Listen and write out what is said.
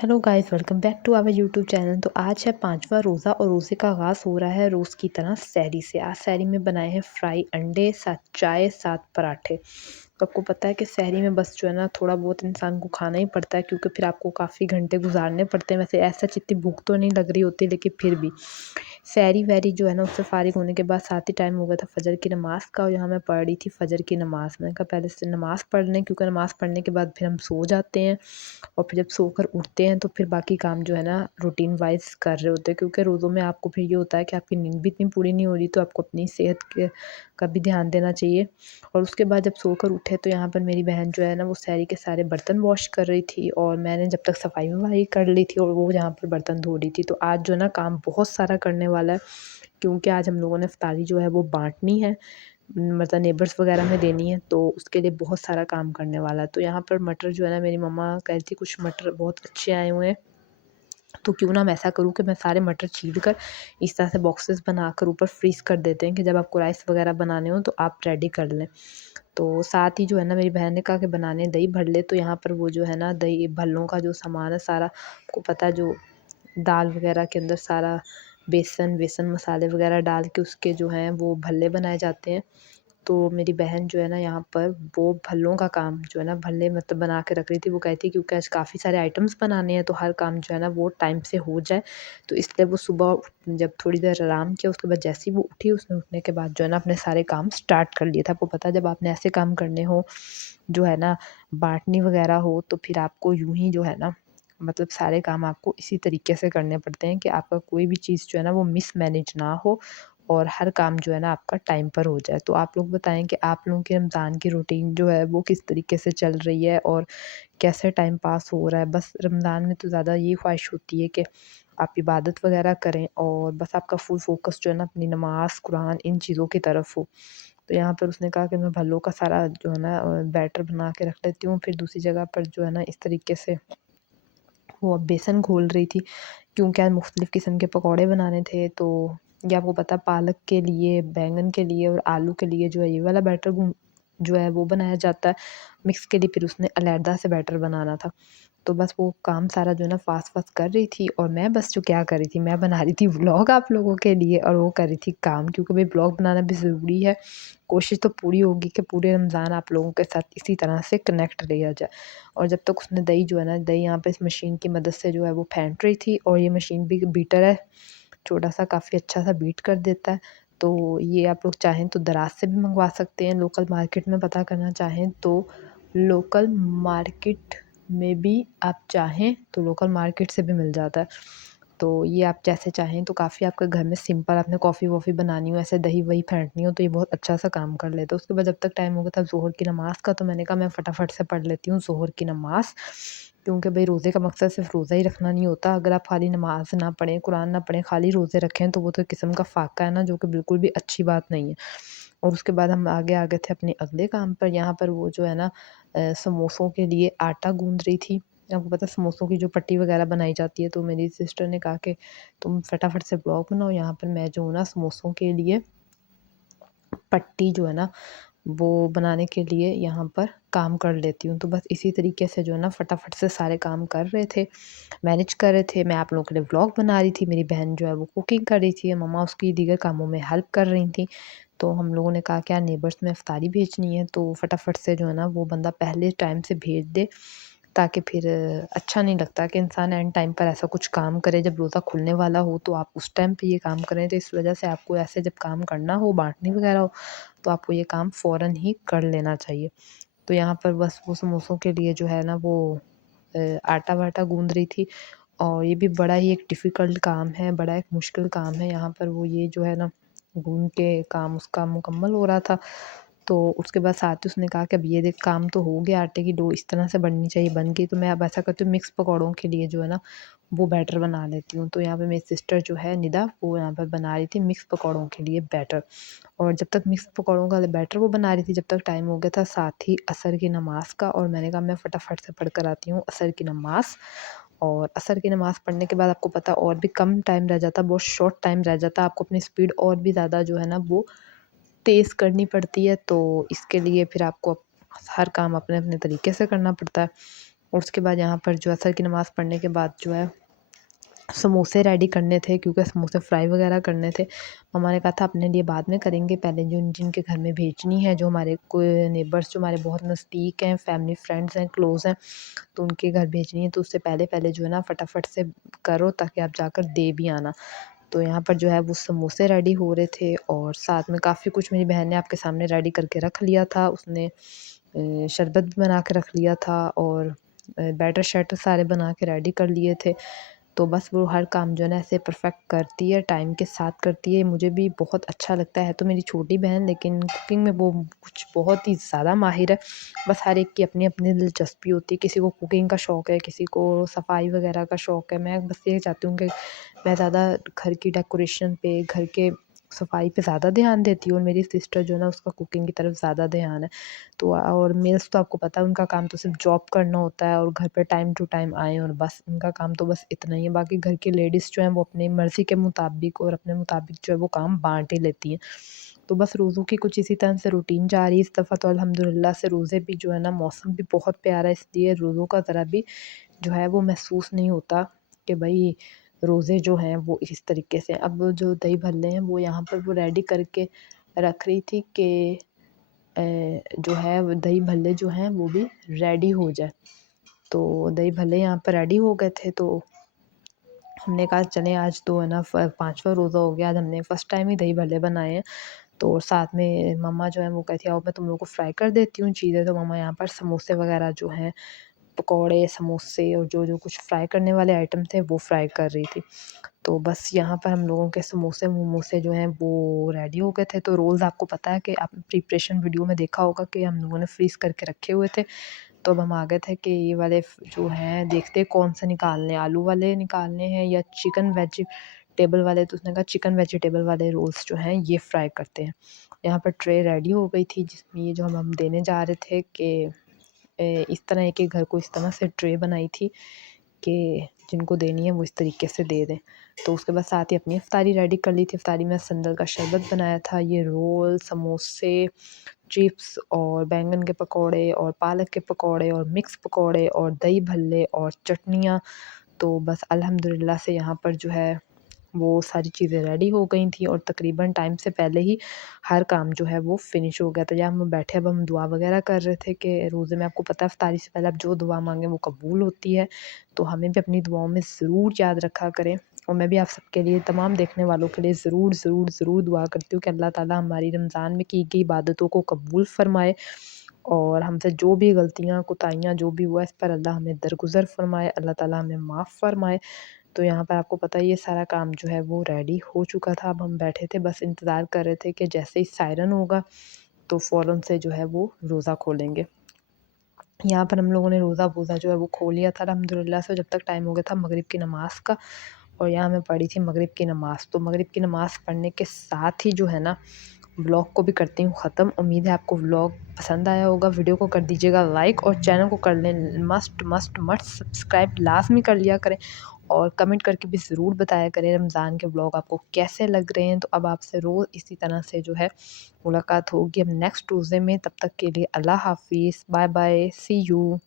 Hello guys, welcome back to our YouTube channel. तो आज है पांचवा रोज़ा और रोज़े का आगाज़ हो रहा है रोज़ की तरह सहरी से। आज सहरी में बनाए हैं फ्राई अंडे, साथ चाय, साथ पराठे। तो आपको पता है कि सहरी में बस जो है ना थोड़ा बहुत इंसान को खाना ही पड़ता है, क्योंकि फिर आपको काफ़ी घंटे गुजारने पड़ते हैं। वैसे ऐसा इतनी भूख तो नहीं लग रही होती, लेकिन फिर भी सहरी वहरी जो है ना उससे फ़ारिग होने के बाद साथ ही टाइम हो गया था फ़जर की नमाज़ का, और यहाँ मैं पढ़ रही थी फ़जर की नमाज़। मैंने कहा पहले से नमाज़ पढ़ लें, क्योंकि नमाज़ पढ़ने के बाद फिर हम सो जाते हैं, और फिर जब सोकर उठते हैं तो फिर बाकी काम जो है ना रूटीन वाइज़ कर रहे होते हैं। क्योंकि रोज़ों में आपको फिर ये होता है कि आपकी नींद भी इतनी पूरी नहीं हो रही, तो आपको अपनी सेहत के का भी ध्यान देना चाहिए। और उसके बाद जब सोकर उठे तो यहाँ पर मेरी बहन जो है ना वो सहरी के सारे बर्तन वॉश कर रही थी, और मैंने जब तक सफाई-वफाई कर ली थी और वो यहाँ पर बर्तन धो रही थी। तो आज जो है ना काम बहुत सारा करने वाला है, क्योंकि आज हम लोगों ने इफ्तारी जो है वो बाँटनी है, मतलब नेबर्स वगैरह में देनी है, तो उसके लिए बहुत सारा काम करने वाला है। तो यहाँ पर मटर जो है ना मेरी मम्मा कह रही थी कुछ मटर बहुत अच्छे आए हुए हैं, तो क्यों ना मैं ऐसा करूँ कि मैं सारे मटर छील कर इस तरह से बॉक्सेस बनाकर ऊपर फ्रीज़ कर देते हैं, कि जब आपको राइस वगैरह बनाने हो तो आप रेडी कर लें। तो साथ ही जो है ना मेरी बहन ने कहा कि बनाने दही भल्ले, तो यहाँ पर वो जो है ना दही भल्लों का जो सामान है सारा, आपको पता है जो दाल वगैरह के अंदर सारा बेसन वेसन मसाले वगैरह डाल के उसके जो हैं वो भल्ले बनाए जाते हैं। तो मेरी बहन जो है ना यहाँ पर वो भल्लों का काम जो है ना भल्ले मतलब बना के रख रही थी। वो कहती है क्योंकि आज काफ़ी सारे आइटम्स बनाने हैं, तो हर काम जो है ना वो टाइम से हो जाए। तो इसलिए वो सुबह जब थोड़ी देर आराम किया, उसके बाद जैसे ही वो उठी, उसने उठने के बाद जो है ना अपने सारे काम स्टार्ट कर लिए थे। आपको पता है जब आपने ऐसे काम करने हो जो है ना बाँटनी वगैरह हो, तो फिर आपको यूँ ही जो है ना मतलब सारे काम आपको इसी तरीके से करने पड़ते हैं कि आपका कोई भी चीज़ जो है ना वो मिसमैनेज ना हो, और हर काम जो है ना आपका टाइम पर हो जाए। तो आप लोग बताएँ कि आप लोगों की रमज़ान की रूटीन जो है वो किस तरीके से चल रही है, और कैसे टाइम पास हो रहा है? बस रमज़ान में तो ज़्यादा ये ख्वाहिश होती है कि आप इबादत वगैरह करें, और बस आपका फुल फ़ोकस जो है ना अपनी नमाज़, कुरान इन चीज़ों की तरफ हो। तो यहाँ पर उसने कहा कि मैं भल्लों का सारा जो है ना बैटर बना के रख लेती हूँ। फिर दूसरी जगह पर जो है ना इस तरीके से वो अब बेसन घोल रही थी, क्योंकि आज मुख्तलिफ़ किस्म के पकौड़े बनाने थे। तो ये आपको पता है पालक के लिए, बैंगन के लिए और आलू के लिए जो है ये वाला बैटर जो है वो बनाया जाता है। मिक्स के लिए फिर उसने अलहदा से बैटर बनाना था। तो बस वो काम सारा जो है ना फ़ास्ट-फ़ास्ट कर रही थी, और मैं बस जो क्या कर रही थी, मैं बना रही थी व्लॉग आप लोगों के लिए, और वो कर रही थी काम, क्योंकि भई व्लॉग बनाना भी ज़रूरी है। कोशिश तो पूरी होगी कि पूरे रमज़ान आप लोगों के साथ इसी तरह से कनेक्ट रहा जाए। और जब तक उसने दही जो है ना दही यहाँ पे इस मशीन की मदद से जो है वो फेंट रही थी, और ये मशीन भी बीटर है, छोटा-सा काफ़ी अच्छा-सा बीट कर देता है। तो ये आप लोग चाहें तो दराज़ से भी मँगवा सकते हैं, लोकल मार्केट में पता करना चाहें तो लोकल मार्केट में भी आप चाहें तो लोकल मार्केट से भी मिल जाता है। तो ये आप जैसे चाहें तो काफ़ी आपके घर में सिंपल, आपने कॉफ़ी-वॉफ़ी बनानी हो, ऐसे दही-वही फेंटनी हो, तो ये बहुत अच्छा-सा काम कर लेता है। उसके बाद जब तक टाइम हो गया था ज़ोहर की नमाज़ का, तो मैंने कहा मैं फटाफट से पढ़ लेती हूँ ज़ोहर की नमाज़, क्योंकि भई रोज़े का मकसद सिर्फ़ रोज़ा ही रखना नहीं होता। अगर आप खाली नमाज़ ना पढ़ें, कुरान ना पढ़ें, खाली रोज़े रखें, तो वो तो एक किस्म का फ़ाक़ा है ना, जो कि बिल्कुल भी अच्छी बात नहीं है। और उसके बाद हम आगे आ गए थे अपने अगले काम पर। यहाँ पर वो जो है ना समोसों के लिए आटा गूँध रही थी। आपको पता है समोसों की जो पट्टी वग़ैरह बनाई जाती है, तो मेरी सिस्टर ने कहा कि तुम फटाफट से ब्लॉग बनाओ, यहाँ पर मैं जो हूँ ना समोसों के लिए पट्टी जो है ना वो बनाने के लिए यहाँ पर काम कर लेती हूँ। तो बस इसी तरीके से जो है ना फटाफट से सारे काम कर रहे थे, मैनेज कर रहे थे। मैं आप लोगों के लिए व्लॉग बना रही थी, मेरी बहन जो है वो कुकिंग कर रही थी, मम्मा उसकी दीगर कामों में हेल्प कर रही थी। तो हम लोगों ने कहा कि यार नेबर्स में इफ्तारी भेजनी है, तो फटाफट से जो है ना वो बंदा पहले टाइम से भेज दे, ताकि फिर अच्छा नहीं लगता कि इंसान एंड टाइम पर ऐसा कुछ काम करे। जब रोज़ा खुलने वाला हो तो आप उस टाइम पे ये काम करें, तो इस वजह से आपको ऐसे जब काम करना हो, बाँटनी वगैरह हो, तो आपको ये काम फ़ौरन ही कर लेना चाहिए। तो यहाँ पर बस वो समोसों के लिए जो है ना वो आटा-वाटा गूँध रही थी, और ये भी बड़ा ही एक डिफ़िकल्ट काम है, बड़ा एक मुश्किल काम है। यहाँ पर वो ये जो है ना गूँध के काम उसका मुकम्मल हो रहा था। तो उसके बाद साथ ही उसने कहा कि अब ये देख काम तो हो गया, आटे की डो इस तरह से बननी चाहिए, बन गई। तो मैं अब ऐसा करती हूँ मिक्स पकौड़ों के लिए जो है ना वो बैटर बना लेती हूँ। तो यहाँ पे मेरी सिस्टर जो है निदा, वो यहाँ पर बना रही थी मिक्स पकौड़ों के लिए बैटर। और जब तक मिक्स पकौड़ों का बैटर वो बना रही थी, जब तक टाइम हो गया था साथ ही असर की नमाज़ का, और मैंने कहा मैं फटाफट से पढ़ कर आती हूँ असर की नमाज़। और असर की नमाज़ पढ़ने के बाद आपको पता और भी कम टाइम रह जाता, बहुत शॉर्ट टाइम रह जाता। आपको अपनी स्पीड और भी ज़्यादा जो है ना वो तेज़ करनी पड़ती है, तो इसके लिए फिर आपको हर काम अपने-अपने तरीके से करना पड़ता है। और उसके बाद यहाँ पर जो असर की नमाज़ पढ़ने के बाद जो है समोसे रेडी करने थे, क्योंकि समोसे फ्राई वगैरह करने थे। मम्मा ने कहा था अपने लिए बाद में करेंगे, पहले जो जिनके घर में भेजनी है, जो हमारे कोई नेबर्स जो हमारे बहुत नज़दीक हैं, फैमिली फ्रेंड्स हैं, क्लोज़ हैं, तो उनके घर भेजनी है, तो उससे पहले जो है ना फटाफट से करो ताकि आप जाकर दे भी आना। तो यहाँ पर जो है वो समोसे रेडी हो रहे थे और साथ में काफ़ी कुछ मेरी बहन ने आपके सामने रेडी करके रख लिया था। उसने शरबत भी बना के रख लिया था और बैटर शैटर सारे बना के रेडी कर लिए थे। तो बस वो हर काम जो है ना ऐसे परफ़ेक्ट करती है, टाइम के साथ करती है। मुझे भी बहुत अच्छा लगता है तो मेरी छोटी बहन, लेकिन कुकिंग में वो कुछ बहुत ही ज़्यादा माहिर है। बस हर एक की अपनी-अपनी दिलचस्पी होती है, किसी को कुकिंग का शौक है, किसी को सफाई वगैरह का शौक है। मैं बस यही चाहती हूँ कि मैं ज़्यादा घर की डेकोरेशन पे, घर के सफाई पे ज़्यादा ध्यान देती हूँ और मेरी सिस्टर जो है ना उसका कुकिंग की तरफ ज़्यादा ध्यान है। तो और मेल्स तो आपको पता है उनका काम तो सिर्फ़ जॉब करना होता है और घर पे टाइम टू टाइम आएँ और बस उनका काम तो बस इतना ही है। बाकी घर की लेडीज़ जो हैं वो अपनी मर्ज़ी के मुताबिक और अपने मुताबिक जो है वो काम बाँट ही लेती हैं। तो बस रोज़ों की कुछ इसी तरह से रूटीन जा रही है इस दफ़ा, तो अल्हम्दुलिल्लाह से रोज़े भी जो है ना मौसम भी बहुत प्यारा है, इसलिए रोज़ों का ज़रा भी जो है वो महसूस नहीं होता कि भई रोज़े जो हैं वो इस तरीके से। अब जो दही भल्ले हैं वो यहाँ पर वो रेडी करके रख रही थी कि जो है वो दही भल्ले जो हैं वो भी रेडी हो जाए। तो दही भल्ले यहाँ पर रेडी हो गए थे, तो हमने कहा चलें आज तो है ना 5वां रोज़ा हो गया, आज हमने फर्स्ट टाइम ही दही भल्ले बनाए हैं। तो साथ में मम्मा जो है वो कहती है आओ मैं तुम लोगों को फ्राई कर देती हूँ चीज़ें, तो मम्मा यहाँ पर समोसे वगैरह जो हैं, पकौड़े, समोसे और जो-जो कुछ फ्राई करने वाले आइटम थे वो फ्राई कर रही थी। तो बस यहाँ पर हम लोगों के समोसे-वमोसे जो हैं वो रेडी हो गए थे। तो रोल्स आपको पता है कि आपने प्रिपरेशन वीडियो में देखा होगा कि हम लोगों ने फ्रीज़ करके रखे हुए थे। तो अब हम आ गए थे कि ये वाले जो हैं देखते हैं कौन से निकालने हैं, आलू वाले निकालने हैं या चिकन वेजिटेबल वाले। तो उसने कहा चिकन वेजिटेबल वाले रोल्स जो हैं ये फ्राई करते हैं। यहाँ पर ट्रे रेडी हो गई थी जिसमें ये जो हम देने जा रहे थे कि इस तरह एक-एक घर को इस तरह से ट्रे बनाई थी कि जिनको देनी है वो इस तरीके से दे दें। तो उसके बाद साथ ही अपनी इफ्तारी रेडी कर ली थी। इफ्तारी में संदल का शरबत बनाया था, ये रोल, समोसे, चिप्स और बैंगन के पकौड़े और पालक के पकौड़े और मिक्स पकौड़े और दही भल्ले और चटनियाँ। तो बस अल्हम्दुलिल्लाह से यहाँ पर जो है वो सारी चीज़ें रेडी हो गई थी और तकरीबन टाइम से पहले ही हर काम जो है वो फ़िनिश हो गया था। जब हम बैठे अब हम दुआ वगैरह कर रहे थे कि रोज़े में आपको पता है इफ्तारी से पहले आप जो दुआ माँगे वो कबूल होती है। तो हमें भी अपनी दुआओं में ज़रूर याद रखा करें और मैं भी आप सबके लिए तमाम देखने वालों के लिए ज़रूर ज़रूर ज़रूर दुआ करती हूँ कि अल्लाह ताला हमारी रमज़ान में की गई इबादतों को कबूल फ़रमाए और हमसे जो भी गलतियाँ, कोताहियाँ जो भी हुआ इस पर अल्लाह हमें दरगुज़र फ़रमाए, अल्लाह ताला हमें माफ़ फ़रमाए। तो यहाँ पर आपको पता है ये सारा काम जो है वो रेडी हो चुका था। अब हम बैठे थे बस इंतज़ार कर रहे थे कि जैसे ही सायरन होगा तो फ़ौरन से जो है वो रोज़ा खोलेंगे। यहाँ पर हम लोगों ने रोज़ा-वोज़ा जो है वो खोल लिया था अल्हम्दुलिल्लाह से, जब तक टाइम हो गया था मगरिब की नमाज़ का और यहाँ मैं पढ़ी थी मगरिब की नमाज़। तो मगरिब की नमाज़ पढ़ने के साथ ही जो है ना व्लॉग को भी करती हूँ ख़त्म। उम्मीद है आपको व्लॉग पसंद आया होगा। वीडियो को कर दीजिएगा लाइक और चैनल को कर लें मस्ट सब्सक्राइब लाज़मी कर लिया करें और कमेंट करके भी ज़रूर बताया करें रमज़ान के व्लॉग आपको कैसे लग रहे हैं। तो अब आपसे रोज़ इसी तरह से जो है मुलाकात होगी अब नेक्स्ट रोज़े में। तब तक के लिए अल्लाह हाफ़िज़, बाय बाय, सी यू।